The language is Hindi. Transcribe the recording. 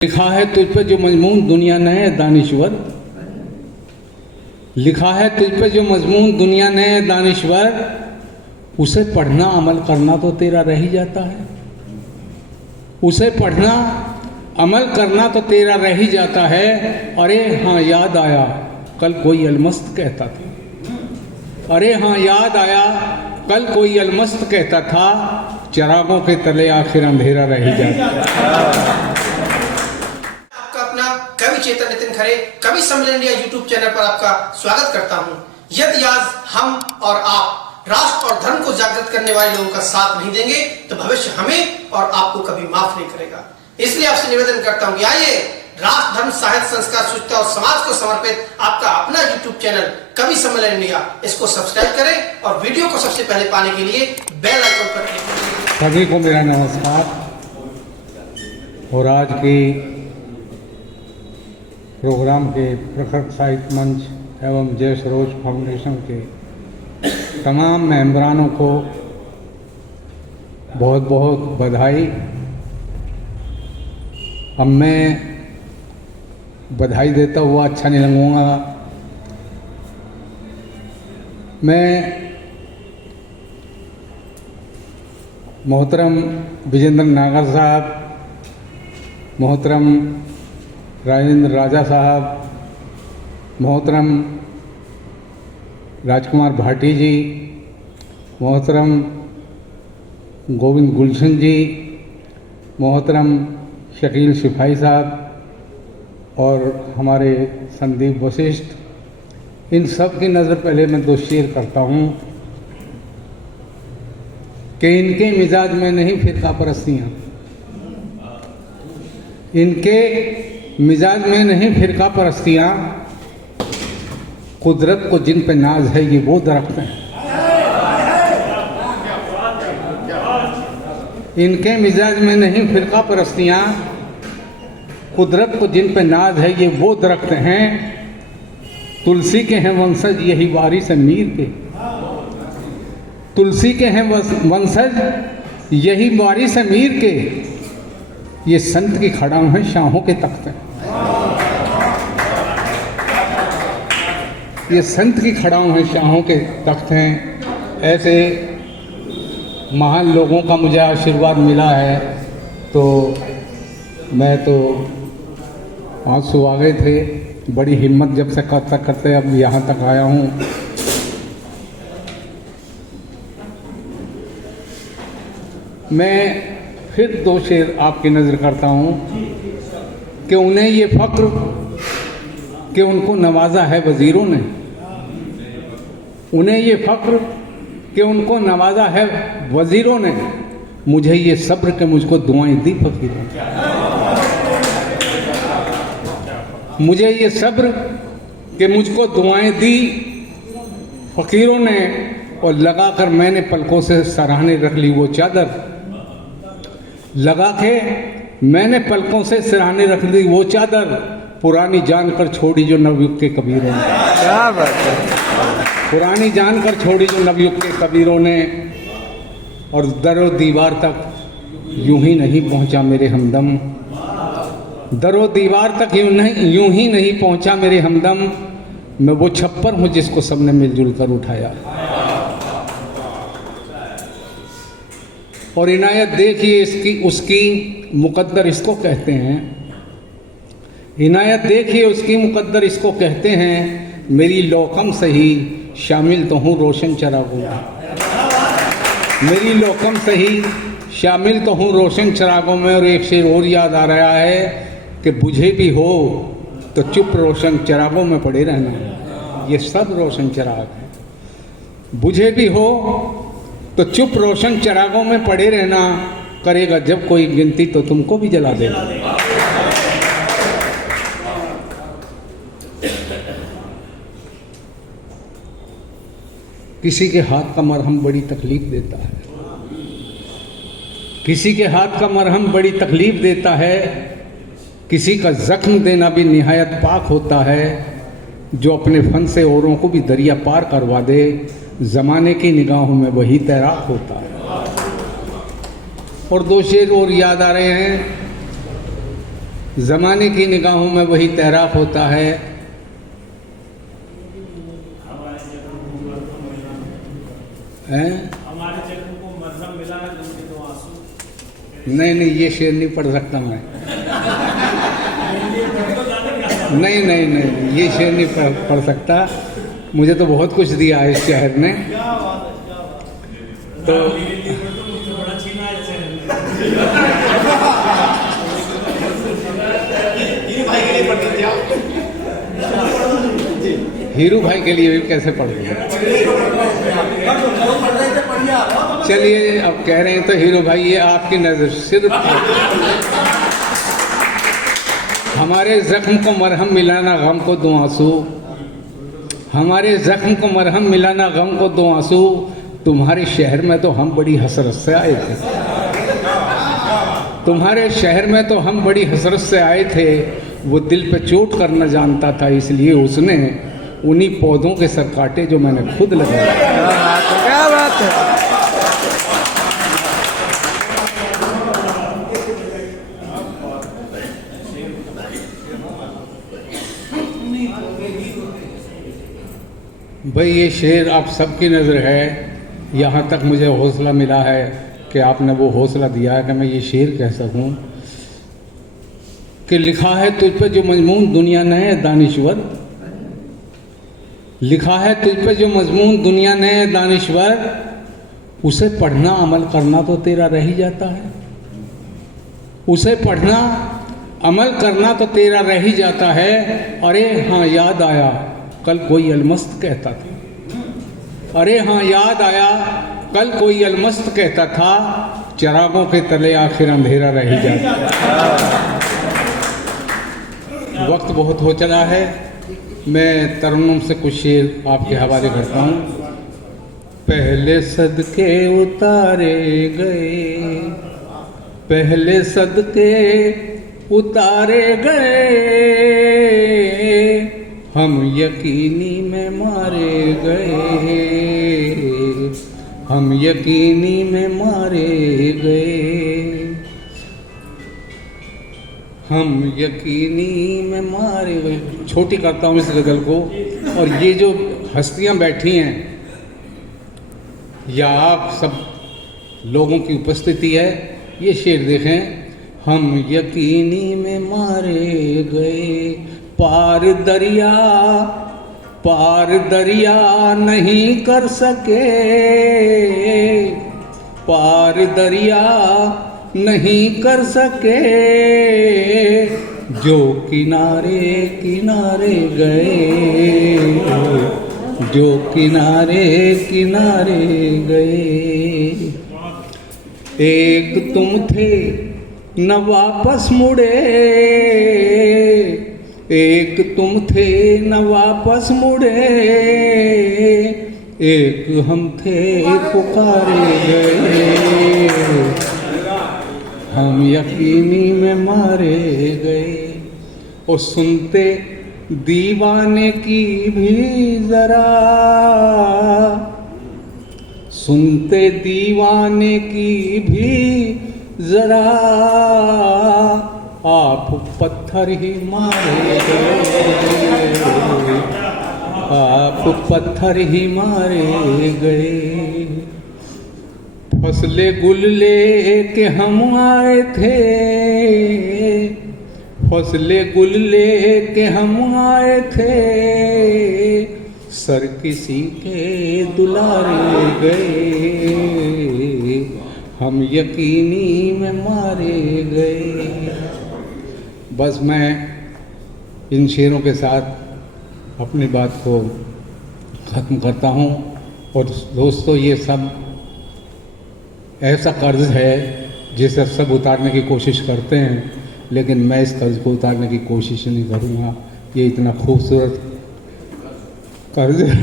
लिखा है तुझ पे जो मजमून दुनिया ने है दानिश्वर, लिखा है तुझ पे जो मजमून दुनिया ने है दानिश्वर, उसे पढ़ना अमल करना तो तेरा रह ही जाता है। उसे पढ़ना अमल करना तो तेरा रह ही जाता है। अरे हाँ याद आया कल कोई अलमस्त कहता था, अरे हाँ याद आया कल कोई अलमस्त कहता था, चिरागों के तले आखिर अंधेरा रह ही जाता है। कवि चेतन नितिन खरे कवि सम्मेलन इंडिया यूट्यूब चैनल पर आपका स्वागत करता हूं। यदि आज हम और आप राष्ट्र और धर्म को जागृत करने वाले लोगों का साथ नहीं देंगे तो भविष्य हमें और आपको कभी माफ नहीं करेगा। इसलिए आपसे निवेदन करता हूं कि आइए राष्ट्र धर्म साहित्य संस्कार शुचिता और समाज को समर्पित आपका अपना यूट्यूब चैनल कवि सम्मेलन इंडिया, इसको सब्सक्राइब करें और वीडियो को सबसे पहले पाने के लिए बेल आइकन पर क्लिक करें। सभी को मेरा नमस्कार। और आज की प्रोग्राम के प्रखर साहित्य मंच एवं जय सरोज फाउंडेशन के तमाम मेंबरानों को बहुत बहुत बधाई। अब मैं बधाई देता हुआ अच्छा नहीं लगूंगा। मैं मोहतरम विजेंद्र नागर साहब, मोहतरम राजेंद्र राजा साहब, मोहतरम राजकुमार भाटी जी, मोहतरम गोविंद गुलशन जी, मोहतरम शकील सिपाही साहब और हमारे संदीप वशिष्ठ, इन सब की नज़र पहले मैं दो शेर करता हूँ कि इनके मिजाज में नहीं फिरका परस्तियाँ, इनके मिजाज में नहीं फिरका परस्तियाँ, कुदरत को जिन पे नाज है ये वो दरख्त हैं। इनके मिजाज में नहीं फिरका परस्तियाँ, कुदरत को जिन पे नाज है ये वो दरख्त हैं। तुलसी के हैं वंशज यही वारिस मीर के, तुलसी के हैं वंशज यही वारिस मीर के, ये संत की खड़ाऊ हैं शाहों के तख्त हैं। ये संत की खड़ाऊ हैं शाहों के तख्त हैं। ऐसे महान लोगों का मुझे आशीर्वाद मिला है तो मैं तो 500 आ गए थे। बड़ी हिम्मत जब से करते करते अब यहाँ तक आया हूँ। मैं फिर दो शेर आपकी नज़र करता हूँ कि उन्हें ये फ़ख्र कि उनको नवाजा है वज़ीरों ने, उन्हें ये फ़ख्र कि उनको नवाजा है वज़ीरों ने, मुझे ये सब्र कि मुझको दुआएं दी फ़कीरों ने, मुझे ये सब्र कि मुझको दुआएं दी फ़कीरों ने, और लगाकर मैंने पलकों से सराहने रख ली वो चादर, लगा के मैंने पलकों से सिरहाने रख दी वो चादर, पुरानी जानकर छोड़ी जो नवयुग के कबीरों ने। क्या बात है। पुरानी जानकर छोड़ी जो नवयुग के कबीरों ने, और दरो दीवार तक यूं ही नहीं पहुंचा मेरे हमदम, दरो दीवार तक यूं ही नहीं पहुंचा मेरे हमदम, मैं वो छप्पर हूँ जिसको सबने मिलजुल कर उठाया। और इनायत देखिए इसकी उसकी मुकद्दर इसको कहते हैं, इनायत देखिए उसकी मुकद्दर इसको कहते हैं, मेरी लौकम सही शामिल तो हूँ रोशन चिरागों में, मेरी लौकम सही शामिल तो हूँ रोशन चिरागों में। और एक शेर और याद आ रहा है कि बुझे भी हो तो चुप रोशन चिरागों में पड़े रहना, ये सब रोशन चिराग है। बुझे भी हो तो चुप रोशन चिरागों में पड़े रहना, करेगा जब कोई गिनती तो तुमको भी जला देगा। किसी के हाथ का मरहम बड़ी तकलीफ देता है, किसी के हाथ का मरहम बड़ी तकलीफ देता है, किसी का जख्म देना भी निहायत पाक होता है, जो अपने फन से औरों को भी दरिया पार करवा दे, ज़माने की निगाहों में वही तैराक होता है। और दो शेर और याद आ रहे हैं ज़माने की निगाहों में वही तैराक होता है। हैं? हमारे जख्म को मरहम मिला ना गम के 2 आंसू। नहीं नहीं, ये शेर नहीं पढ़ सकता मैं। नहीं नहीं नहीं, ये शेर नहीं पढ़ सकता। मुझे तो बहुत कुछ दिया है इस शहर ने। तो बड़ा छीना है शहर में। हीरू भाई के लिए भी कैसे पढ़ दूंगा? चलिए, अब कह रहे हैं तो हीरू भाई, ये आपकी नजर सिर्फ हमारे जख्म को मरहम मिलाना गम को 2 आंसू, हमारे जख्म को मरहम मिलाना गम को 2 आंसू। तुम्हारे शहर में तो हम बड़ी हसरत से आए थे, तुम्हारे शहर में तो हम बड़ी हसरत से आए थे। वो दिल पे चोट करना जानता था, इसलिए उसने उन्हीं पौधों के सर काटे जो मैंने खुद लगाए। क्या बात है। भाई ये शेर आप सबकी नज़र है। यहाँ तक मुझे हौसला मिला है कि आपने वो हौसला दिया है कि मैं ये शेर कह सकूँ कि लिखा है तुझ पे जो मजमून दुनिया ने है दानिश्वर, लिखा है तुझ पे जो मजमून दुनिया ने है दानिश्वर, उसे पढ़ना अमल करना तो तेरा रह ही जाता है, उसे पढ़ना अमल करना तो तेरा रह ही जाता है। अरे हाँ याद आया कल कोई अलमस्त कहता था, अरे हाँ याद आया कल कोई अलमस्त कहता था, चिरागों के तले आखिर अंधेरा रह ही जाता है। वक्त बहुत हो चला है, मैं तरन्नुम से कुछ शेर आपके हवाले करता हूँ। पहले सदके उतारे गए, पहले सदके उतारे गए, हम यकीनी में मारे गए, हम यकीनी में मारे गए, हम यकीनी में मारे गए। छोटी करता हूँ इस गज़ल को। और ये जो हस्तियाँ बैठी हैं या आप सब लोगों की उपस्थिति है, ये शेर देखें। हम यकीनी में मारे गए, पार दरिया नहीं कर सके, पार दरिया नहीं कर सके, जो किनारे किनारे गए, जो किनारे किनारे गए। एक तुम थे न वापस मुड़े, एक तुम थे न वापस मुड़े, एक हम थे पुकारे गए, हम यकीनी में मारे गए। और सुनते दीवाने की भी जरा, सुनते दीवाने की भी जरा, आप पत्थर ही मारे गए, आप पत्थर ही मारे गए। फसले गुल लेके हम आए थे, फसले गुल लेके हम आए थे, सर किसी के दुलारे गए, हम यकीनी में मारे गए। बस मैं इन शेरों के साथ अपनी बात को ख़त्म करता हूँ। और दोस्तों, ये सब ऐसा कर्ज है जिसे सब उतारने की कोशिश करते हैं, लेकिन मैं इस कर्ज को उतारने की कोशिश नहीं करूँगा। ये इतना खूबसूरत कर्ज है।